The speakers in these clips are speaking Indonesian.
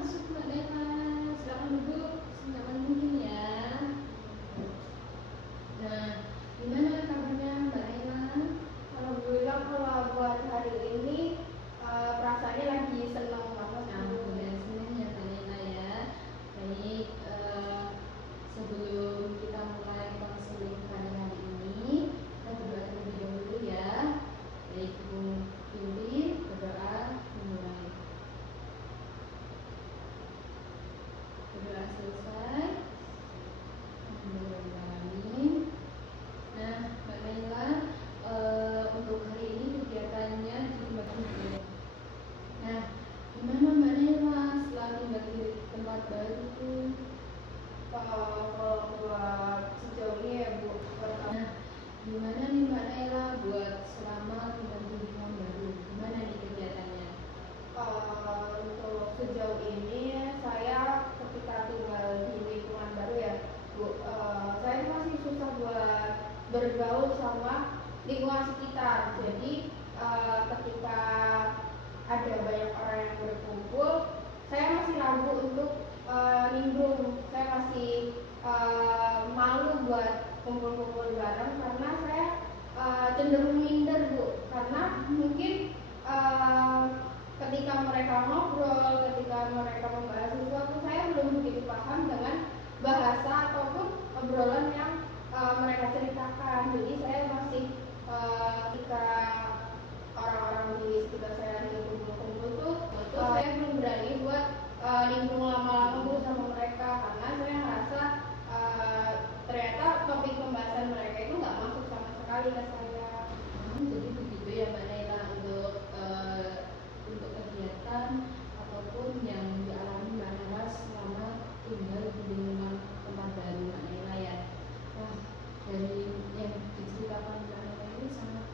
masuk Mbak Nela. Silakan duduk senyaman mungkin ya. Nah, gimana kabarnya Mbak Nela? Alhamdulillah kalau buat hari ini perasaannya lagi senang banget. Alhamdulillah senang ya Mbak Nela ya. Baik, sebelum kita mulai konseling pada hari ini, kita berdoa terlebih dahulu ya. Baik, Ibu Yuli berdoa dimulai. Berdoa selesai. Alhamdulillah. Nah, Mbak Naila, untuk hari ini kegiatannya dibagi dua. Nah, gimana Mbak Naila setelah tinggal di tempat baru? Kalau buat sejauh ini ya Bu, Nah, gimana nih Mbak Naila buat selama tinggal di lingkungan baru? Gimana nih kegiatannya? untuk sejauh ini saya ketika tinggal di lingkungan baru ya Bu, saya masih susah buat bergaul sama lingkungan sekitar. Jadi ketika ada banyak orang yang berkumpul, saya masih ragu untuk nimbrung. Saya masih malu buat kumpul-kumpul bareng karena saya cenderung minder Bu, karena mungkin ketika mereka ngobrol, ketika mereka membahas sesuatu, saya belum begitu paham dengan bahasa ataupun obrolan yang mereka ceritakan. Jadi saya masih ketika orang-orang di sekitar saya lagi kumpul-kumpul tuh saya belum berani buat nimbrung lama-lama dulu sama mereka, karena saya ngerasa ternyata topik pembahasan mereka itu nggak masuk sama sekali ke saya. Jadi begitu ya Mbak Naila untuk kegiatan ataupun yang dialami Mbak Naila selama tinggal di lingkungan tempat baru Mbak Naila ya. Wah, dari yang diceritakan Mbak Naila ini sangat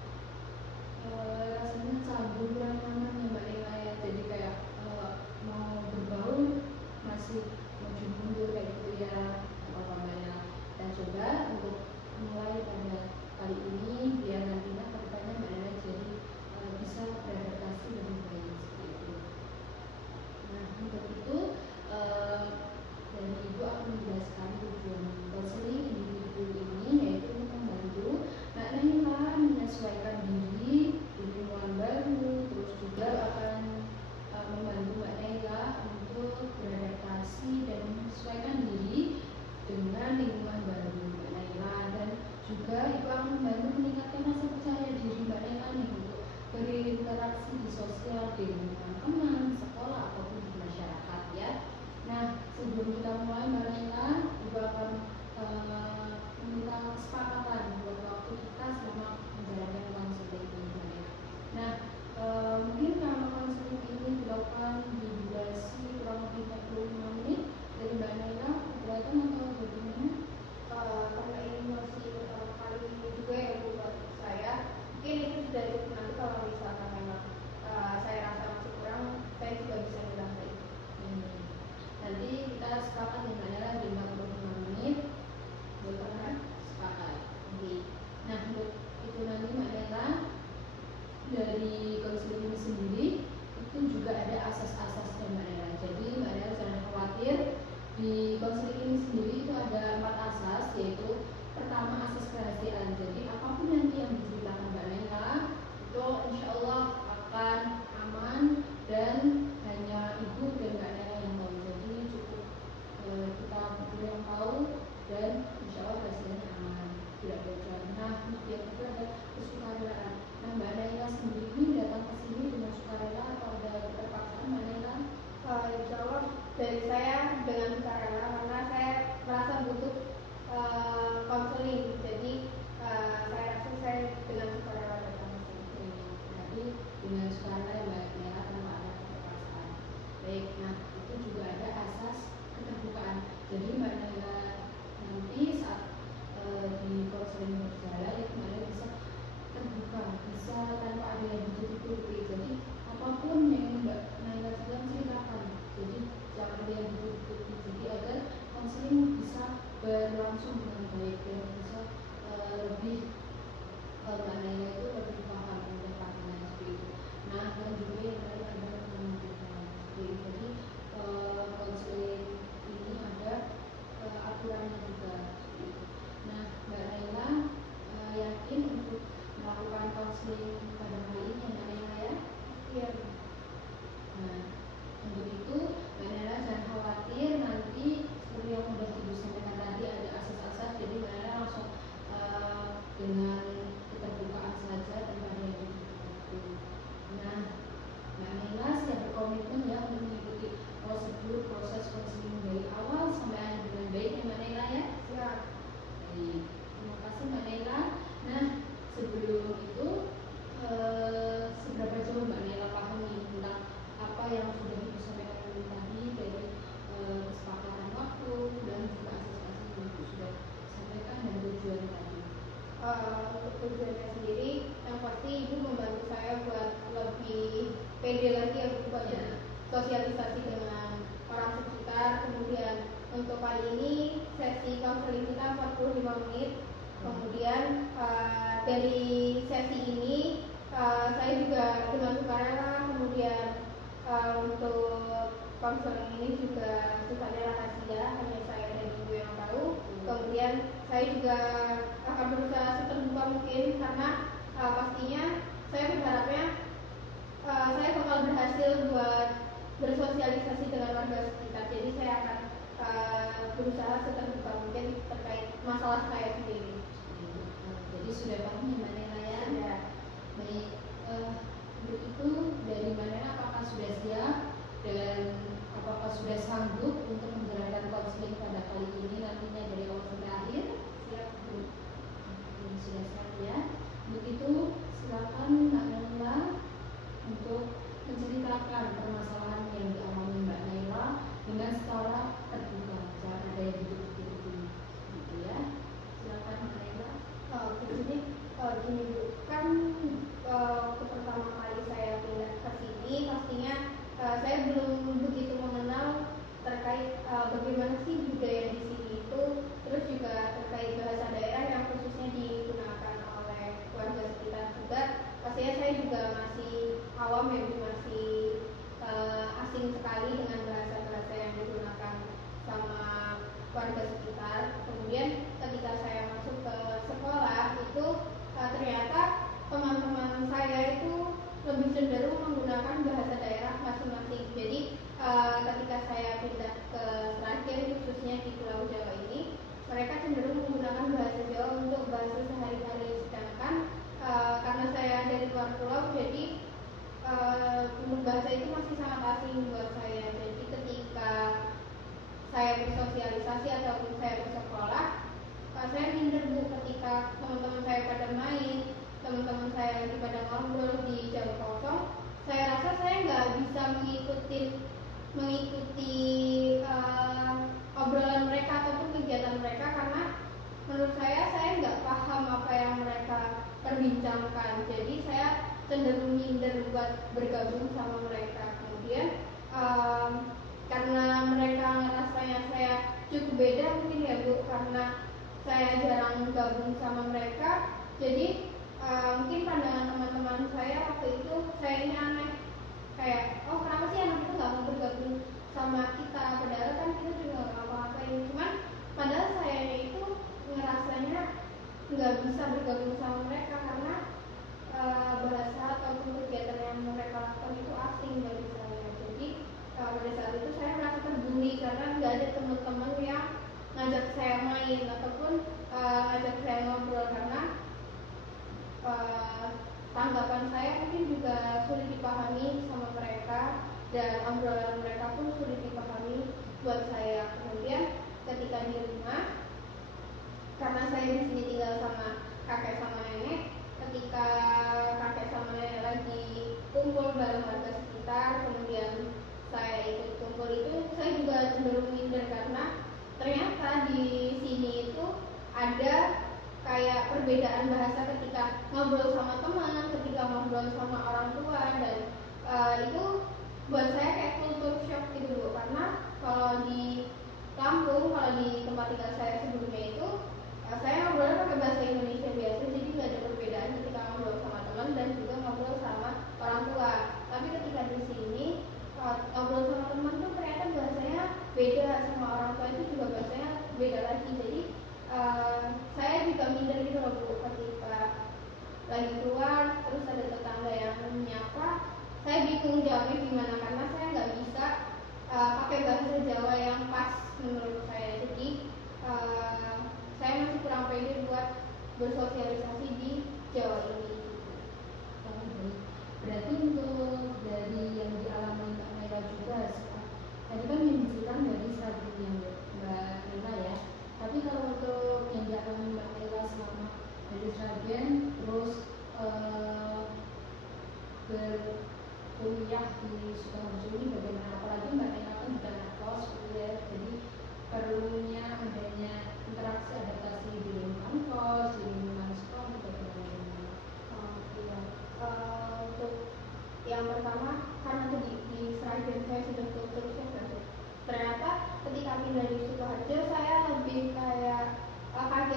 rasanya cabul kurang nyaman ya Mbak Naila ya. Jadi kayak mau bergaul masih maju mundur kayak gitu ya, apa Mbak Naila. Dan coba untuk mulai pada kali ini biar nantinya kedepannya Mbak Naila jadi bisa beradaptasi lebih baik seperti itu. Nah, untuk itu dari Ibu akan menjelaskan tujuan konseling individu ini, yaitu untuk membantu Mbak Naila menyesuaikan diri di lingkungan baru, terus juga akan membantu Mbak Naila untuk beradaptasi dan menyesuaikan diri dengan lingkungan baru Mbak Naila, dan juga Ibu akan membantu meningkatkan rasa percaya diri Mbak Naila nih untuk berinteraksi di sosial, di lingkungan teman, sekolah ataupun di masyarakat ya. Nah, sebelum kita mulai Mbak Naila, Ibu akan meminta kesepakatan buat waktu kita selama menjalankan konseling ini Mbak Naila. Nah, mungkin kalau konseling ini dilakukan di durasi kurang lebih 45 menit dari Mbak Naila, keberatan atau bagaimana? Karena ini masih pertama kali juga ya Bu buat saya, mungkin itu sudah cukup. Nanti kalau misalkan memang saya rasa masih kurang, saya juga bisa bilang kayak gitu. Nanti kita sepakat ya Mbak Naila di 45 menit. Boleh sepakat. Oke. Nah, untuk itu nanti Mbak Naila dari konseling ini sendiri itu juga ada asas-asasnya Mbak Naila. Jadi Mbak Naila jangan khawatir, di konseling ini sendiri itu ada 4 asas, yaitu pertama asas kerahasiaan. Jadi apapun nanti yang diceritakan Mbak Naila itu insya Allah akan aman dan hanya Ibu dan Mbak Naila yang tahu. Jadi cukup kita berdua yang tahu dan insya Allah hasilnya aman, tidak bocor. Nah, yang kedua ada kesukarelaan. Nah, Mbak Naila sendiri ini datang ke sini dengan sukarela atau ada keterpaksaan Mbak Naila? Insya Allah dari saya dengan sukarela, karena saya merasa butuh konseling. Jadi saya rasa saya dengan sukarela datang. 45 menit. Kemudian dari sesi ini saya juga dengan sukarela, kemudian untuk konseling ini juga sifatnya rahasia, hanya saya dan ibu yang tahu. Kemudian saya juga akan berusaha seterbuka mungkin karena pastinya saya berharapnya saya bakal berhasil buat bersosialisasi dengan warga sekitar. Jadi saya akan berusaha seterbuka mungkin terkait masalah saya sendiri. Jadi sudah paham ya Mbak Nela ya? Ya. Baik, untuk itu dari Mbak Nela apakah sudah siap dan apakah sudah sanggup untuk menjalankan konseling pada kali ini nantinya dari awal sampai akhir? Siap. Sudah siap ya. Untuk itu silakan Mbak Nela untuk menceritakan permasalahan yang dialami Mbak Nela dengan skala terbuka, jangan ada yang ditutup-tutupi, gitu ya. Silakan Mbak Nela. Jadi gini Bu, kan waktu pertama kali saya pindah ke sini pastinya saya belum begitu mengenal terkait bagaimana sih budaya di sini itu, terus juga terkait bahasa daerah yang khususnya digunakan oleh warga sekitar juga. Pastinya saya juga masih awam ya, masih asing sekali dengan bahasa-bahasa yang digunakan sama warga sekitar. Kemudian ketika saya masuk ke sekolah itu ternyata teman-teman saya itu lebih cenderung menggunakan bahasa daerah masing-masing. Jadi ketika saya pindah ke Sragen khususnya di Pulau Jawa ini, mereka cenderung menggunakan bahasa Jawa untuk bahasa sehari-hari. Sedangkan karena saya dari luar pulau, jadi untuk bahasa itu masih sangat asing buat saya. Jadi ketika saya bersosialisasi ataupun saya bersekolah, saya minder Bu ketika teman-teman saya pada main, teman-teman saya lagi pada ngobrol di jam kosong. Saya rasa saya nggak bisa mengikuti obrolan mereka ataupun kegiatan mereka karena menurut saya nggak paham apa yang mereka perbincangkan. Jadi saya cenderung minder buat bergabung sama mereka. Kemudian karena mereka ngerasanya saya cukup beda mungkin ya Bu, karena saya jarang gabung sama mereka. Jadi mungkin pandangan teman-teman saya waktu itu saya ini aneh, kayak oh kenapa sih anak itu nggak mau bergabung sama kita, padahal kan kita juga nggak apa-apain. Cuman padahal saya itu ngerasanya nggak bisa bergabung sama mereka karena bahasa ataupun kegiatan yang mereka lakukan itu asing bagi saya. Jadi pada saat itu saya merasa terbuli karena nggak ada teman-teman yang ngajak saya main ataupun ngajak saya ngobrol, karena tanggapan saya mungkin juga sulit dipahami sama mereka dan obrolan mereka pun sulit dipahami buat saya. Kemudian ketika di rumah, karena saya di sini tinggal sama kakek sama nenek, ketika kakek sama nenek lagi kumpul bareng warga sekitar, kemudian saya ikut kumpul itu, saya juga cenderung minder karena ternyata di sini itu ada kayak perbedaan bahasa ketika ngobrol sama teman, ketika ngobrol sama orang tua, dan itu buat saya kayak culture shock gitu Bu. Karena kalau di Lampung, kalau di tempat tinggal saya sebelumnya itu saya ngobrolnya pakai bahasa Indonesia biasa, jadi nggak ada perbedaan ketika ngobrol sama teman dan juga ngobrol sama orang tua. Tapi ketika di sini ngobrol sama teman tuh ternyata bahasanya beda, sama orang tua itu juga bahasanya beda lagi. Jadi saya juga minder gitu loh Bu, ketika lagi keluar terus ada tetangga yang menyapa, saya bingung jawabnya gimana karena saya nggak bisa pakai bahasa Jawa yang pas menurut saya. Jadi saya masih kurang pede buat bersosialisasi di Jawa ini. Berarti untuk dari yang dialami Mbak Nela juga, tadi kan yang diceritakan dari Sragen Mbak Nela ya. Tapi kalau untuk yang dialami Mbak Nela selama dari Sragen terus berkuliah di Sukoharjo ini bagaimana? Apalagi Mbak Nela kan juga anak kos gitu ya, jadi perlunya adanya interaksi adaptasi di lingkungan kos, di lingkungan sekolah gitu bagaimana? Iya. Untuk yang pertama, karena di Sragen saya sudah kultur shock, ternyata ketika pindah di Sukoharjo saya lebih kayak kaget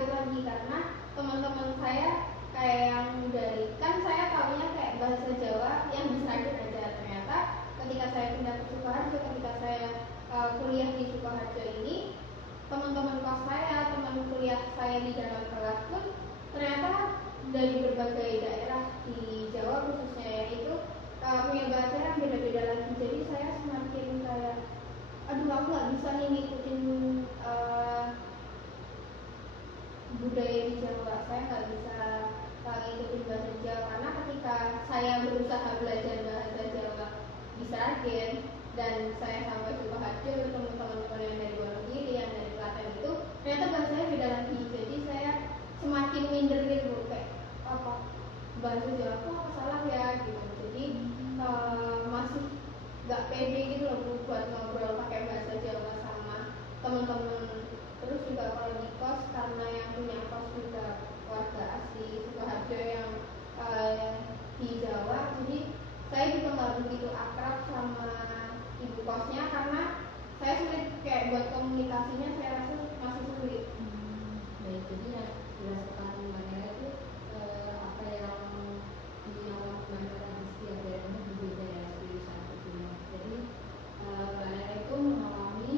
aku nggak bisa nih ngikutin budaya di Jawa. Saya nggak bisa ngikutin bahasa Jawa karena ketika saya berusaha belajar bahasa Jawa di Sragen dan saya sampai Sukoharjo bertemu teman-teman yang dari Wonogiri, yang dari Klaten itu ternyata bahasanya beda lagi. Jadi saya semakin minder gitu, kayak apa bahasa Jawa kok apa salah ya gitu. Jadi masih nggak pede gitu loh Bu, buat ngobrol pakai bahasa Jawa sama teman-teman. Terus juga kalau di kos, karena yang punya kos juga warga asli Sukoharjo yang di Jawa, jadi saya juga nggak begitu akrab sama ibu kosnya karena saya sulit kayak buat komunikasinya, saya rasa masih sulit. Baik, jadi yang dirasakan Mbak Nela itu apa yang dialami Mbak Nela di setiap daerahnya berbeda ya seperti saat itu. Jadi Mbak Nela itu mengalami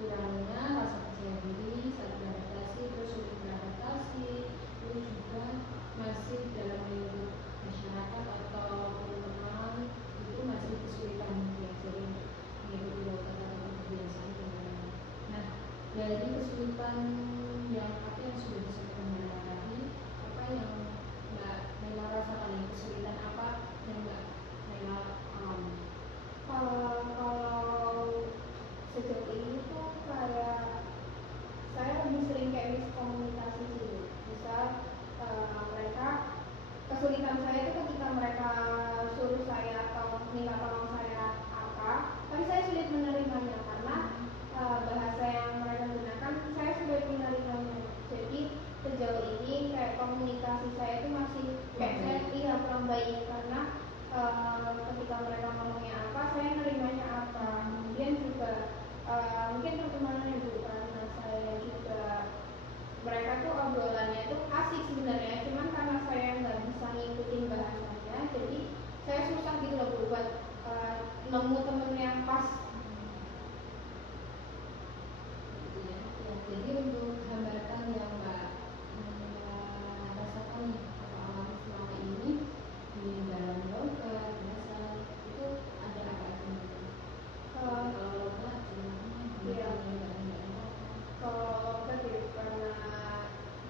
kurangnya rasa percaya diri saat beradaptasi, terus sulit beradaptasi, terus juga masih dalam lingkup masyarakat atau teman-teman itu masih kesulitan diajari untuk mengikuti logat atau kebiasaan teman-teman. Nah, dari kesulitan yang apa yang sudah disebutkan Mbak Nela tadi, apa yang Mbak Nela rasakan nih, kesulitan apa yang Mbak Nela alami? Kalau sejauh ini tuh kayak saya lebih sering kayak miskomunikasi sih. Misal mereka, kesulitan saya itu ketika mereka suruh saya atau minta tolong saya apa, tapi saya sulit menerimanya karena bahasa yang mereka gunakan saya sulit menerimanya. Jadi sejauh ini kayak komunikasi saya itu masih kayak saya kurang baik karena ketika mereka ngomongnya apa, saya nerimanya apa. Kemudian juga mungkin pertemanannya Bu, karena saya juga mereka tuh obrolannya itu asik sebenarnya, cuman karena saya nggak bisa ngikutin bahasanya, jadi saya susah gitu loh Bu buat nemu temen yang pas. Ya, jadi untuk hambatan yang Mbak rasakan nih atau alami selama ini di dalam logat, bahasa itu ada apa aja? Kalau logat, Iya. Mbak Kalau logat ya karena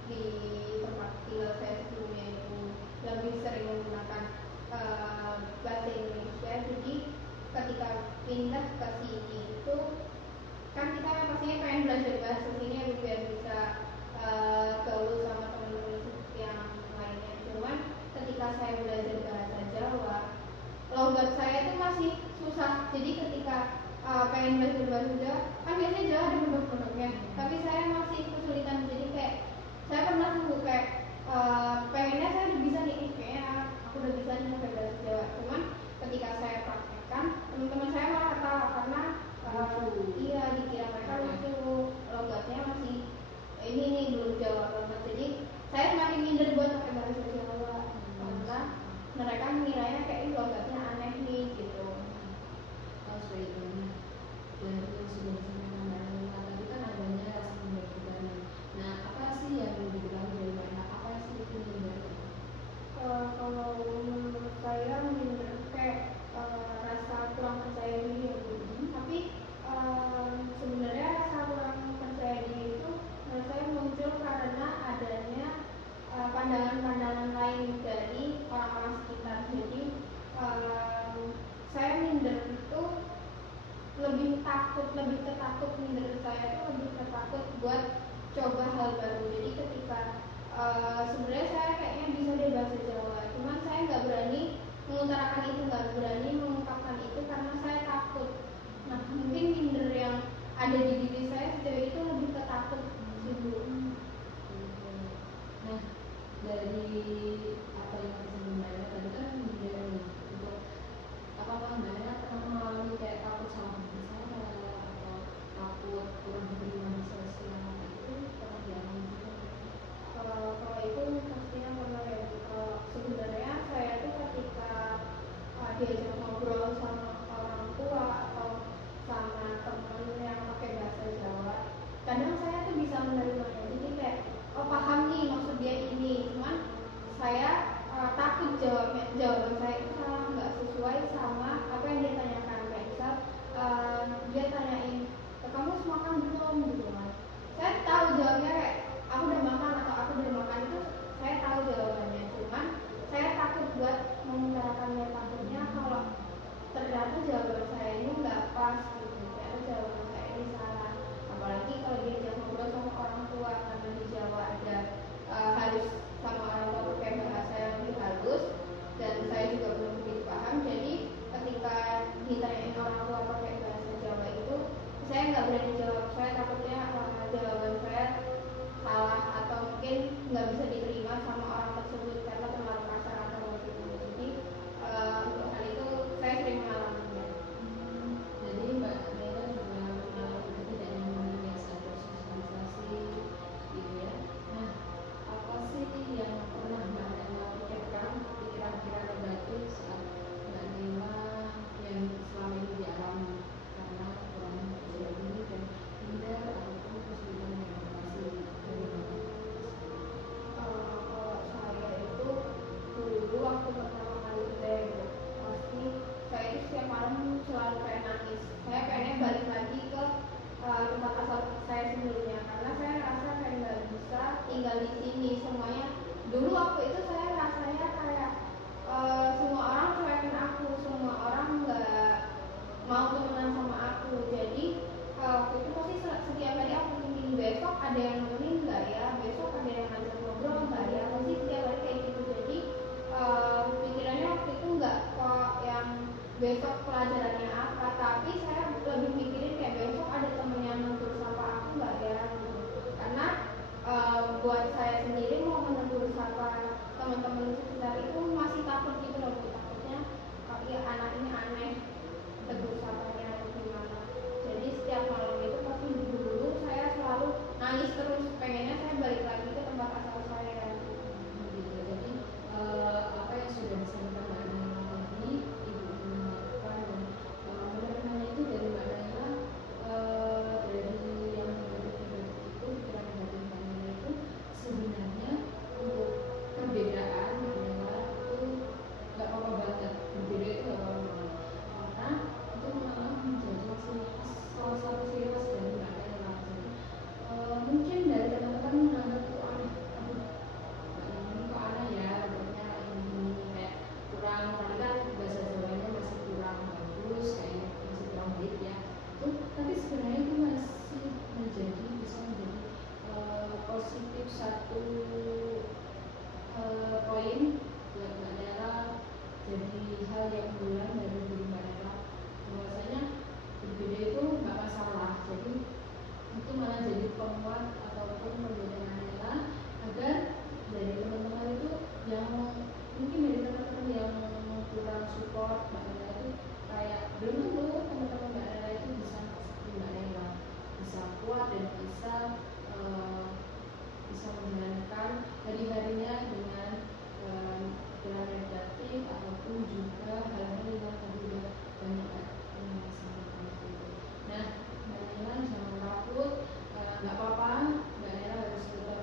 di tempat tinggal saya sebelumnya itu lebih sering menggunakan bahasa Indonesia, jadi ketika pindah ke sini itu kan kita pastinya pengen belajar bahasa sini ya biar bisa gaul sama teman-teman yang lainnya. Cuman ketika saya belajar bahasa Jawa, logat saya itu masih susah. Jadi ketika pengen belajar bahasa Jawa, kan biasanya Jawa ada bentuk-bentuknya, tapi saya masih kesulitan. Jadi kayak saya pernah nunggu kayak pengennya saya udah bisa nih, kayaknya aku udah bisa nih pakai bahasa Jawa. Cuman ketika saya praktekkan, teman-teman saya malah ketawa karena iya dikira mereka lucu, logatnya masih ini nih belum Jawa banget. Jadi saya semakin minder buat pakai bahasa Jawa karena mereka mengiranya kayak logatnya aneh nih gitu. Oh, seperti itu. Dari yang sudah disampaikan Mbak Nela tadi kan adanya rasa minder juga nih. Nah, apa sih yang dibilang dari Mbak Nela? Apa sih itu minder? Kalau menurut saya minder kayak rasa kurang percaya diri ya Bu. Tapi sebenarnya rasa kurang percaya diri itu menurut saya muncul karena adanya pandangan-pandangan lain dari orang-orang sekitar. Jadi saya minder itu lebih ketakut minder saya itu lebih ketakut buat coba hal baru. Jadi ketika sebenarnya saya kayaknya bisa deh bahasa Jawa, cuman saya nggak berani mengutarakan itu, nggak berani mengungkapkan itu karena saya takut. Nah, mungkin minder yang ada di diri saya sejauh itu lebih ketakut sih Bu. Nah, dari apa yang disampaikan Mbak Nela tadi kan minder nih untuk apakah Mbak Nela pernah mengalami kayak takut sama bicara atau takut kurang diterima di sosial, itu pernah dialami juga? Kalau itu pastinya pernah ya Bu. Sebenarnya saya tuh ketika diajak ngobrol sama orang tua atau sama teman yang pakai bahasa Jawa, kadang saya tuh bisa menerimanya. Jadi kayak paham nih maksud dia ini, cuman saya takut jawabannya nggak berani jawab, saya takutnya jawaban saya salah atau mungkin nggak bisa diterima sama orang tersebut karena terlalu kasar atau begitu. Jadi untuk hal itu saya sering mengalaminya. Jadi Mbak Naila juga mengalami ketidaknyamanan saat bersosialisasi gitu ya. Nah, apa sih yang pernah Mbak Naila pikirkan, pikiran-pikiran negatif saat Mbak Naila yang selama ini dialami karena kurang percaya diri dan minder ataupun kesulitan beradaptasi dari Bapak? Kalau saya itu dulu waktu pertama kali tes pasti saya itu setiap malam selalu kayak nangis. Saya pengen balik lagi ke tempat asal saya sebelumnya karena saya rasa kayak nggak bisa tinggal di sini. Semuanya dulu waktu itu saya rasanya kayak semua orang cuekin aku, semua orang nggak mau temenan sama aku. Jadi waktu itu pasti setiap hari aku thinking besok ada yang nemenin nggak ya, besok ada yang ngajak ngobrol nggak ya, pasti setiap hari kayak gitu. Jadi pikirannya waktu itu nggak kok yang besok pelajarannya apa, tapi saya lebih mikirin kayak besok ada temen yang negur sapa aku nggak ya gitu. Karena buat saya sendiri mau menegur sapa teman-teman sekitar itu masih takut gitu loh, takutnya ya anak ini aneh tegur sapanya atau gimana. Jadi setiap malam itu pasti dulu saya selalu nangis terus, pengennya saya balik lagi ke tempat asal saya gitu. Jadi apa yang sudah disampaikan Mbak Naila tadi, Ibu melakukan dan menerimanya itu dari Mbak Naila, dari yang negatif-negatif itu, pikiran negatif Mbak Naila itu sebenarnya untuk perbedaan Mbak Naila itu nggak apa-apa banget, berbeda itu nggak apa-apa banget, karena itu malah menjadi salah satu ciri khas dari Mbak Naila. Jadi mungkin dari teman-teman menganggap itu aneh, aduh ini kok aneh ya, bentuknya ini kayak kurang, tadi kan bahasa Jawanya masih kurang bagus, kayak masih kurang baik ya itu, tapi sebenarnya itu masih menjadi, bisa menjadi positif satu poin buat Mbak Naila, jadi hal yang unggulan dari diri Mbak Naila bahwasanya berbeda itu nggak masalah. Jadi itu malah jadi penguat ataupun pembeda Mbak Naila agar dari teman-teman itu yang mungkin dari teman-teman yang kurang support Mbak Naila itu kayak belum tentu teman-teman Mbak Naila itu bisa seperti Mbak Naila, bisa kuat dan bisa menjalankan hari-harinya dengan pikiran negatif ataupun juga hal-hal yang tadi udah banyak sampaikan itu. Nah, Mbak Naila jangan takut, nggak apa-apa, Mbak Naila harus tetap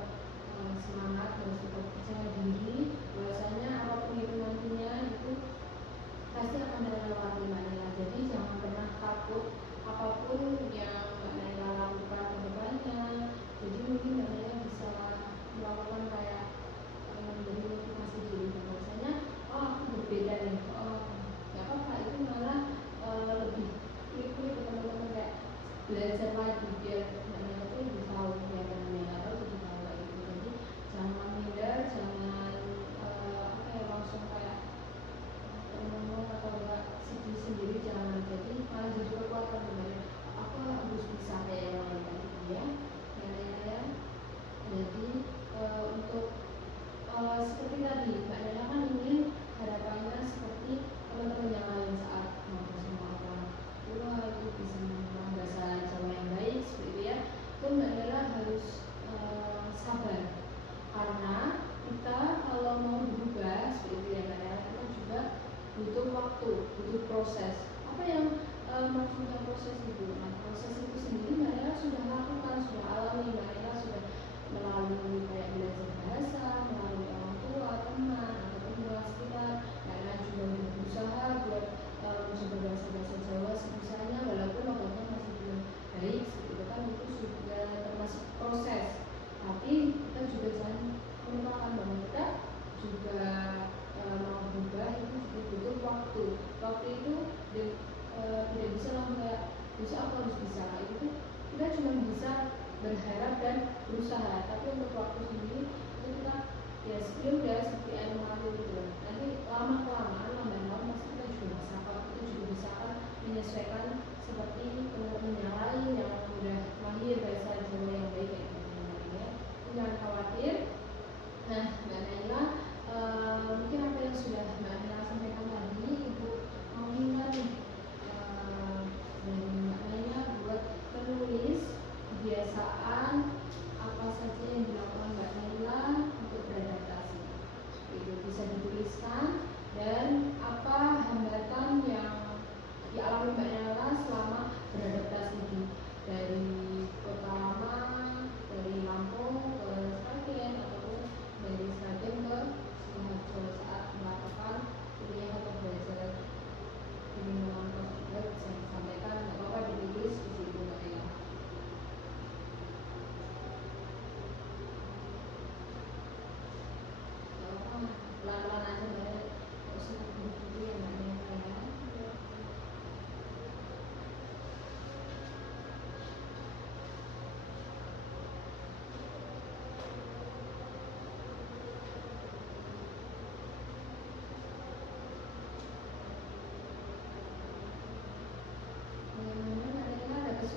semangat, harus tetap percaya diri bahwasanya apapun itu nantinya itu pasti akan terlewati Mbak Naila. Jadi jangan pernah takut apapun yang Mbak Naila lakukan ke depannya. Jadi mungkin Mbak Naila bisa melakukan kayak menjadi motivasi diri bahwasanya oh aku berbeda nih, oh nggak apa-apa, itu malah lebih klik-klik ke teman-teman kayak belajar lagi biar Mbak Naila itu lebih tahu ya, dan Mbak Naila tahu lebih tahu kayak gitu. Jadi jangan minder, jangan apa ya, langsung kayak ngomong atau enggak sedih sendiri, jangan, jadi malah jadi kekuatan sebenarnya, aku harus bisa kayak yang lain tadi ya, ya. Jadi untuk seperti tadi Mbak Naila kan ingin harapannya seperti teman-teman yang lain saat ngobrol sama orang tua itu bisa menggunakan bahasa Jawa yang baik seperti itu ya. Itu Mbak Naila harus sabar, karena kita kalau mau berubah seperti itu ya Mbak Naila, kita juga butuh waktu, butuh proses. Apa yang maksudnya proses itu? Nah, proses itu sendiri Mbak Naila sudah lakukan, sudah alami, Mbak Naila sudah melalui kayak belajar bahasa, melalui orang tua, teman, ataupun lingkungan sekitar. Mbak Naila juga berusaha buat mencoba bahasa Jawa sebisanya, walaupun logatnya masih belum baik seperti itu kan, itu sudah termasuk proses. Tapi kita juga jangan melupakan bahwa kita juga mau berubah itu juga butuh waktu. Waktu itu tidak bisa langsung kayak besok aku harus bisa, itu kita cuma bisa berharap dan berusaha. Tapi untuk waktu sendiri itu kita ya udah seperti air mengalir gitu loh. Nanti lama kelamaan, lambat laun pasti kita juga bisa kok, kita juga bisa kan menyesuaikan seperti teman-teman yang lain yang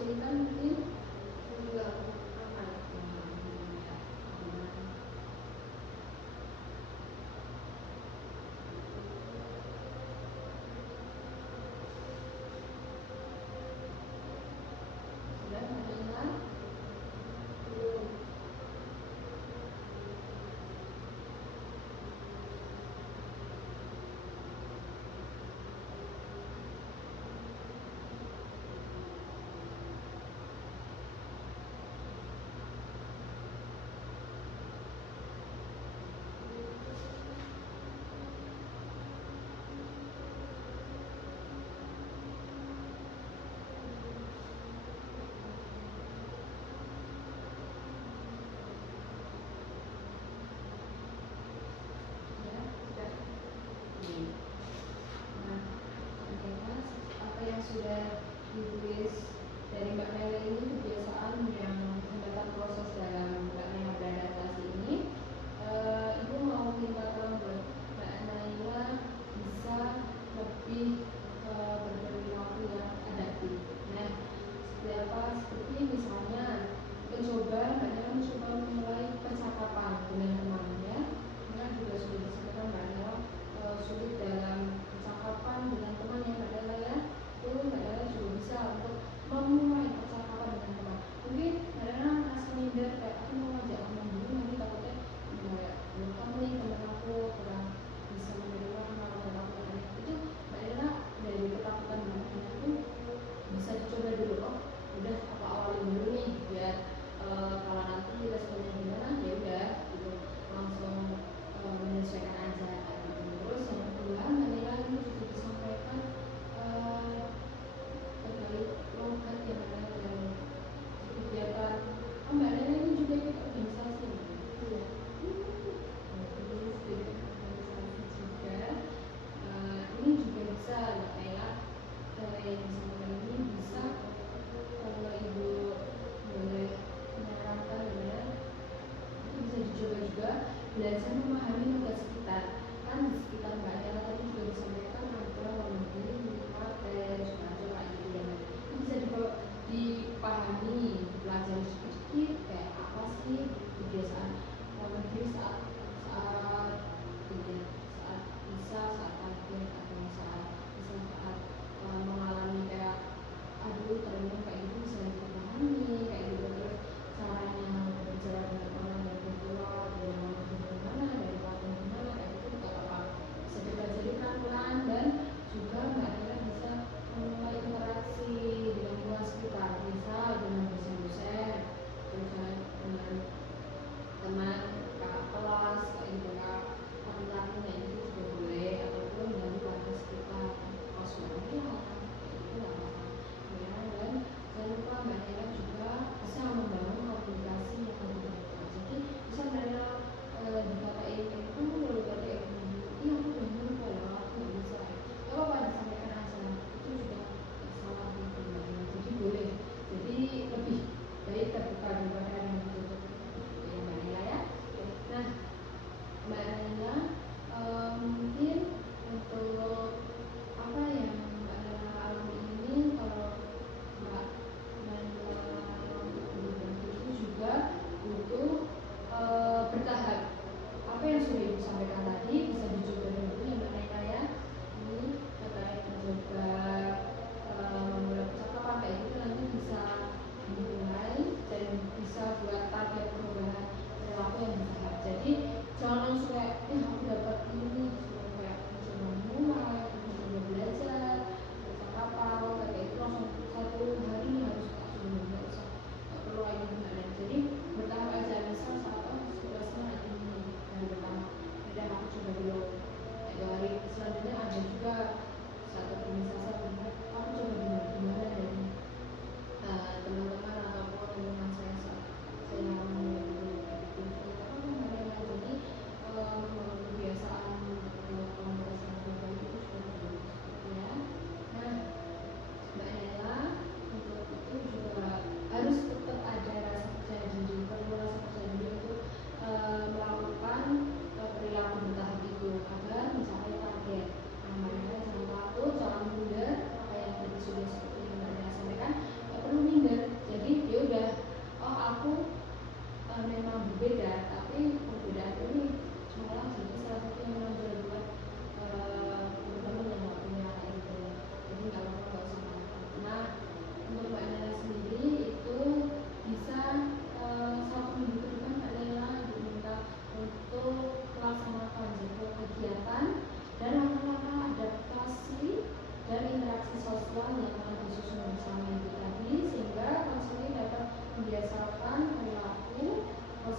kesulitan mungkin enggak aman. ya, aman. Sudah mendengar? Belum. Ya, Sudah. nah, bagaimana apa yang sudah ditulis dari Mbak Nela ini kebiasaan yang hambatan proses dalam Mbak Nela beradaptasi ini, Ibu mau minta tolong buat Mbak Nela bisa lebih berperilaku yang adaptif. Nah, seperti apa? Seperti misalnya mencoba Mbak Nela mencoba memulai percakapan dengan temannya. Karena juga sudah disebutkan Mbak Nela sulit dalam percakapan dengan teman yang Mbak Nela ya. Itu Mbak Nela juga bisa untuk memulai percakapan dengan teman. Mungkin Mbak Nela merasa minder kayak aku mau ngajak ngomong dulu nanti takutnya kayak bukan nih teman aku kurang bisa menerima kalau aku ini. Itu Mbak Nela dari ketakutan Mbak Nela itu bisa dicoba dulu. Oh, udah aku awalin dulu nih biar kalau nanti responnya gimana ya udah gitu langsung menyesuaikan aja gitu. Terus yang kedua Mbak Nela ini juga disampaikan terkait logat yang ada dalam kegiatan. Oh, Mbak Nela ini juga ikut organisasi. Iya. Jadi sedikit organisasi juga. Ini juga bisa Mbak Nela yang disampaikan ini bisa Ibu boleh menyarankan ya itu bisa dicoba juga belajar memahami logat sekitar. Kan di sekitar Mbak Nela tadi juga disampaikan ada orang Bugis, Klaten, Sukoharjo kayak gitu ya. Itu bisa dipahami, dipelajari sedikit kayak apa sih kebiasaan orang Bugis saat saat saat bisa saat kaget atau saat bisa saat mengalami kayak aduh ternyata kayak gitu bisa dipahami kayak gitu. Terus caranya berbicara dengan orang dari kultural dari orang gimana dari Klaten gimana kayak gitu nggak apa bisa dipelajari pelan-pelan. Dan juga Mbak Nela bisa memulai interaksi dengan lingkungan sekitar, misal dengan dosen-dosen terus dengan teman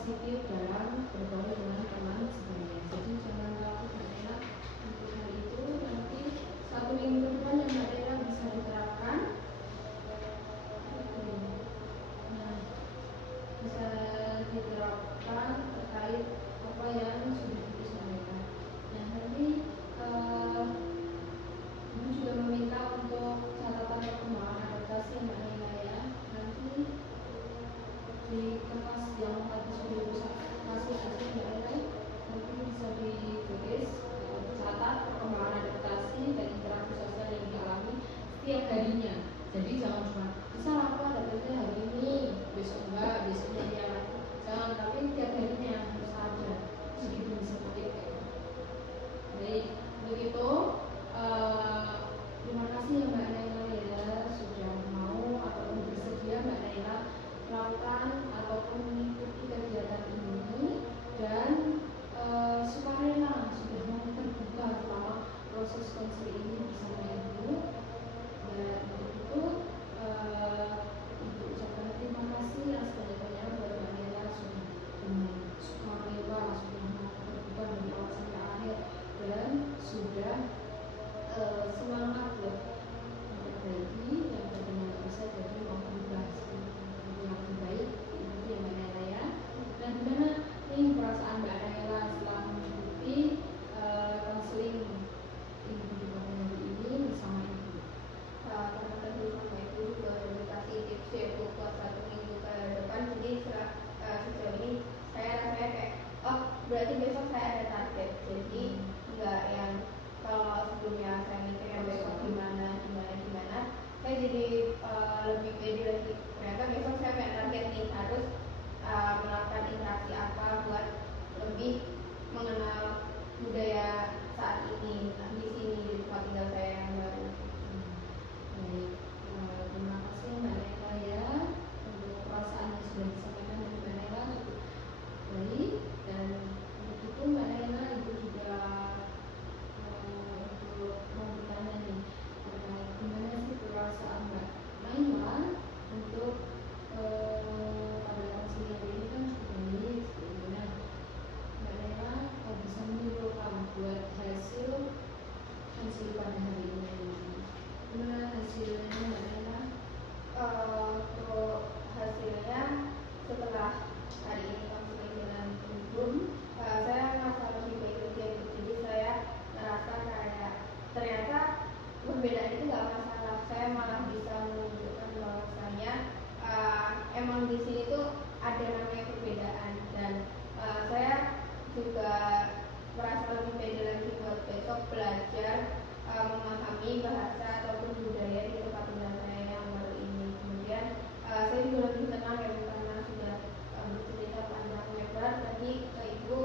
positif dalam bergaul dengan teman sebaya. Jadi jangan takut Mbak Nela untuk hal itu. Nanti 1 minggu ke depan yang Mbak Nela bisa diterapkan. Nah, bisa diterapkan terkait apa yang sudah disampaikan. Nah, nanti Ibu juga meminta untuk catatan perkembangan adaptasi Mbak Nela ya. Nanti di kertas yang tadi sudah Ibu kasih hasil Mbak Nela, nanti bisa ditulis catat perkembangan adaptasi dan interaksi sosial yang dialami setiap harinya. Jadi jangan cuma misal aku adaptasinya hari ini, besok enggak, besoknya dia lagi. Jangan, tapi tiap harinya harus ada segitu disebut. Baik, begitu. Terima kasih ya Mbak Naila ya sudah mau ataupun bersedia Mbak Naila melakukan ataupun mengikuti kegiatan ini dan sukarela sudah mau terbuka selama proses konseling ini bersama Ibu. Dan untuk itu Ibu ucapkan terima kasih yang sebanyak-banyaknya buat Mbak Naila sudah dengan sukarela sudah mau terbuka dari awal sampai akhir dan sudah semangat loh memperbaiki yang tadinya nggak bisa jadi mau berubah yang lebih baik itu yang Mbak Naila ya. Dan gimana nih perasaan Mbak Naila setelah mengikuti konseling Ibu di hari ini bersama Ibu? Karena tadi sama Ibu juga udah dikasih tips ya Bu buat 1 minggu ke depan. Jadi sejauh ini saya rasanya kayak oh berarti besok saya ada target. Jadi enggak yang kalau sebelumnya saya mikirnya besok gimana, saya jadi lebih pede lagi. Ternyata besok saya punya target nih, harus melakukan interaksi apa buat lebih mengenal budaya saat ini di sini di tempat tinggal saya yang baru. Baik, terima kasih Mbak Naila ya untuk perasaan yang sudah disampaikan dari Mbak Naila. Baik, dan untuk itu Mbak Naila Ibu juga untuk mau bertanya nih terkait gimana sih perasaan Mbak Naila untuk pada konseling ini kan cukup baik sebetulnya. Mbak Naila bisa menyimpulkan buat hasil pada hari ini. Gimana hasilnya Mbak Naila? Untuk hasilnya setelah hari ini konseling dengan Ibu, saya merasa lebih baik lagi ya Bu. Jadi saya merasa kayak ternyata perbedaan itu nggak masalah. Saya malah bisa menunjukkan bahwasanya emang di sini tuh ada namanya perbedaan dan saya juga merasa lebih pede lagi buat besok belajar memahami bahasa ataupun budaya di tempat tinggal saya yang baru ini. Kemudian saya juga lebih tenang ya karena sudah bercerita panjang lebar tadi ke Ibu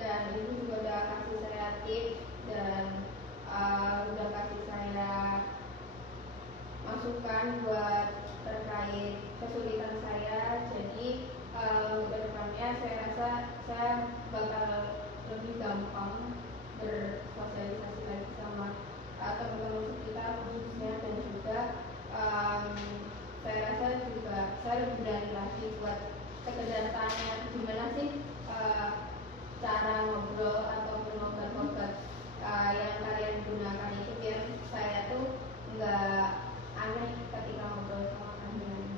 dan Ibu juga udah kasih saya tips dan udah kasih saya masukan buat terkait kesulitan saya. Jadi ke depannya saya rasa saya bakal lebih gampang bersosialisasi lagi sama teman-teman sekitar khususnya dan juga saya rasa juga saya lebih berani lagi buat sekedar tanya gimana sih cara ngobrol ataupun logat-logat yang kalian gunakan itu biar saya tuh nggak aneh ketika ngobrol sama kalian.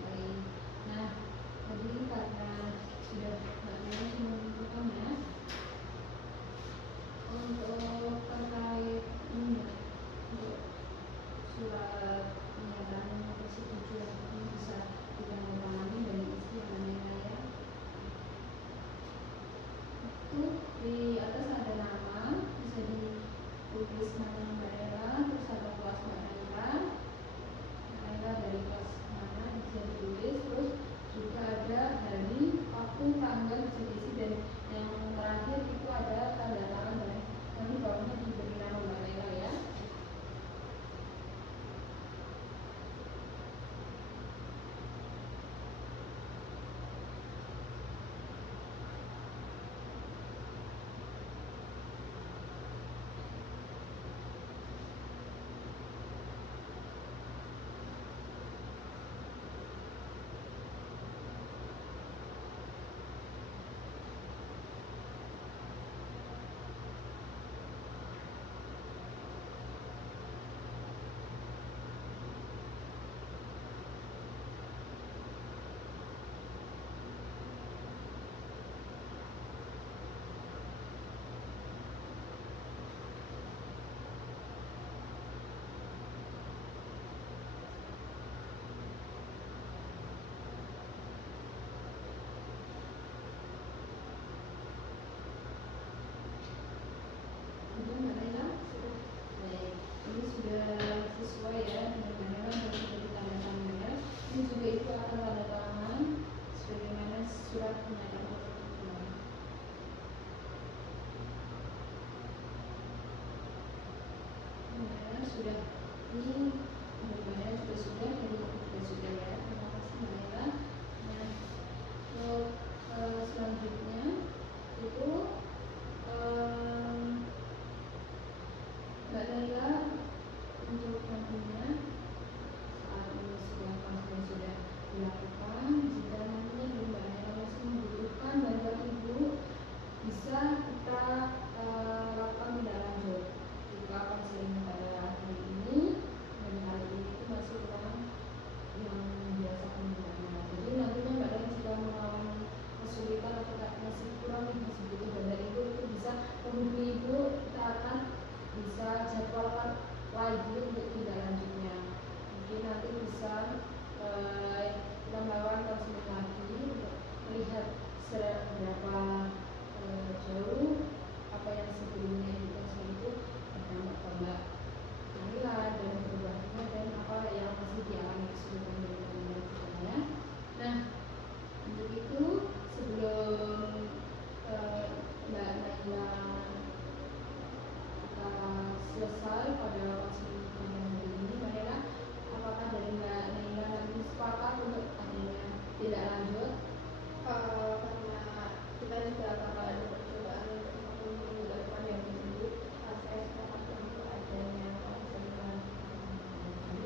Nah, tadi karena sudah Mbak Naila menentukan ya untuk terkait untuk surat pernyataan persetujuan ini bisa ditandatangani dari istri Mbak Naila ya. Itu di atas ada nama, bisa ditulis nama Mbak Naila, terus ada kelas Mbak Naila dari kelas mana bisa ditulis, terus juga ada hari, waktu, tanggal bisa diisi dan yang terakhir itu ada tanda tangan dan nanti bawahnya diberi nama Mbak Naila ya. sudah ya. Terima kasih Mbak Nela. Nah, untuk selanjutnya itu Mbak Nela untuk nantinya saat ini sudah konseling sudah dilakukan, jika nantinya Mbak Nela masih membutuhkan bantuan Ibu, bisa kita lakukan tindak lanjut. Jika konseling pada hari ini dan hari ini itu masih kurang yang biasa Mbak Nela. Jadi nantinya Mbak Nela jika mengalami kesulitan atau masih kurang masih butuh bantuan Ibu, itu bisa menghubungi Ibu, kita akan bisa jadwalkan lagi untuk tindak lanjutnya. Mungkin nanti bisa kita melakukan konseling lagi untuk melihat seberapa jauh apa yang sebelumnya Ibu konseling itu berdampak ke Mbak Nela dan perubahannya dan apa yang masih dialami kesulitan dari Mbak Nela. Nah, untuk itu sebelum Mbak Nela kita selesai pada konseling pada hari ini, Mbak Nela, apakah dari Mbak Nela nanti sepakat untuk adanya tindak lanjut? Karena kita juga akan ada percobaan untuk minggu depan yang menunggu, saya sepakat untuk adanya konseling.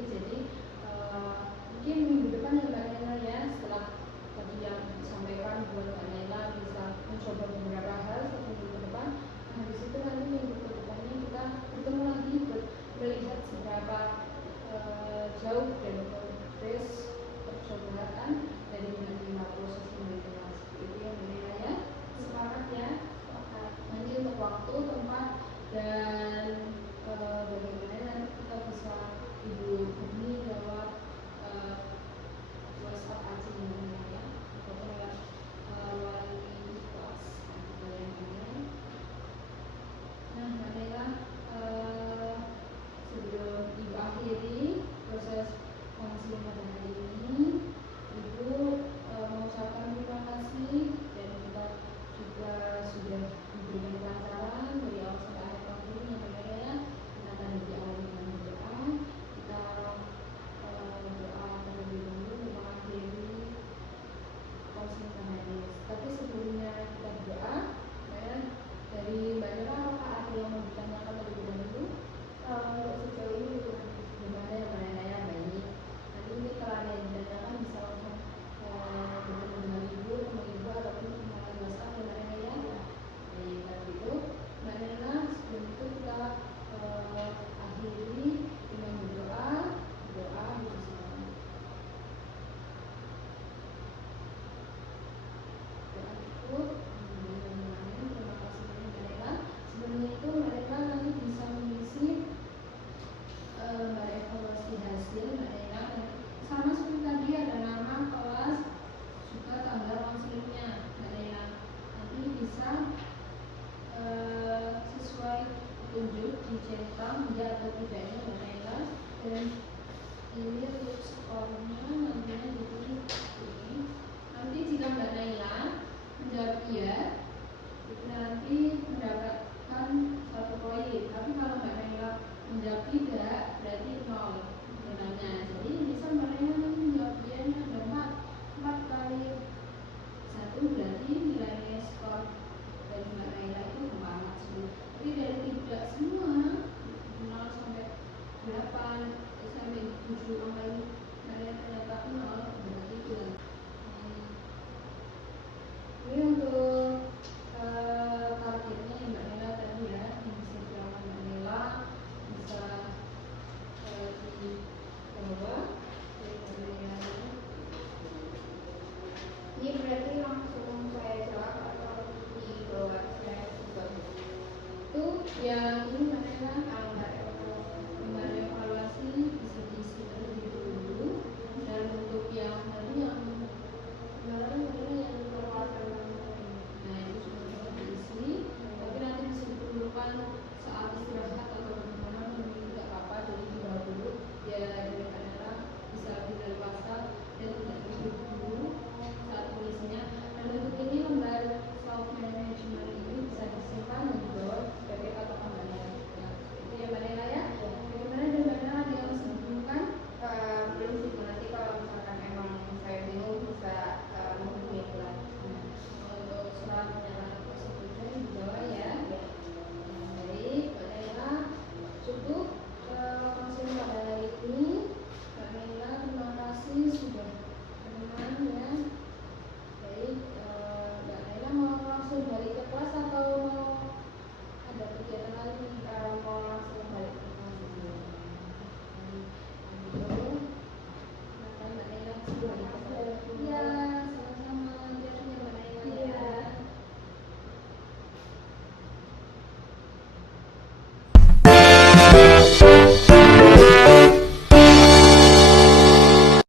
Jadi mungkin minggu depan ya Mbak Nela ya, setelah tadi yang disampaikan buat Mbak Nela bisa mencoba beberapa hal satu minggu ke depan. Nah, habis itu nanti minggu ke depannya kita bertemu lagi buat melihat seberapa jauh dan progres percobaan dari Mbak Nela, proses Mbak Nela seperti itu ya Mbak Nela ya. Sepakat ya. Nanti untuk waktu, tempat dan bagaimana nanti kita bisa Ibu hubungi lewat WhatsApp aja ya Mbak Nela ya, ataupun lewat wali kelas gitu ya Mbak Nela. Nah Mbak Nela, sebelum Ibu akhiri proses konseling pada hari ini, Ibu mengucapkan terima kasih dan kita juga sudah diberikan kelancaran dari awal sampai akhir waktu ini ya Mbak Nela ya. Kita tadi diawali dengan berdoa, kita berdoa terlebih dahulu untuk mengakhiri konseling pada hari ini. Tapi sebelumnya kita berdoa, dari Mbak Nela apakah ada yang mau ditanyakan terlebih dahulu? Untuk sejauh ini Gimana ya Mbak Nela ya, baik. Nanti mungkin kalau ada yang ditanyakan bisa langsung bertemu dengan Ibu, teman Ibu ataupun menggunakan WhatsApp ya Mbak Nela ya. Baik, kalau gitu Mbak Nela, sebelum itu kita akhiri dengan berdoa. Doa Ibu silakan. Doa cukup. Terima kasih banyak Mbak Nela. Sebelumnya itu Mbak Nela nanti bisa mengisi evaluasi hasil Mbak Nela, sama seperti tadi ada nama, kelas, juga tanggal konselingnya Mbak Nela. Nanti bisa sesuai petunjuk dicetak ya atau tidaknya Mbak Nela, dan ini untuk skornya nantinya ditulis ini. Nanti jika Mbak Nela menjawab iya, itu nanti mendapatkan 1 poin. Tapi kalau Mbak Nela menjawab tidak, berarti 0 nilainya. Jadi misal Mbak Nela nanti menjawab iya ada 4 kali 1 berarti nilainya skor dari Mbak Nela itu 4. Tapi dari tidak semua 0 sampai 8 sampai 7 angka ini Mbak Nela ternyata 0, berarti itu. Ini untuk targetnya yang Mbak Nela tadi ya, yang bisa dilakukan Mbak Nela bisa di bawah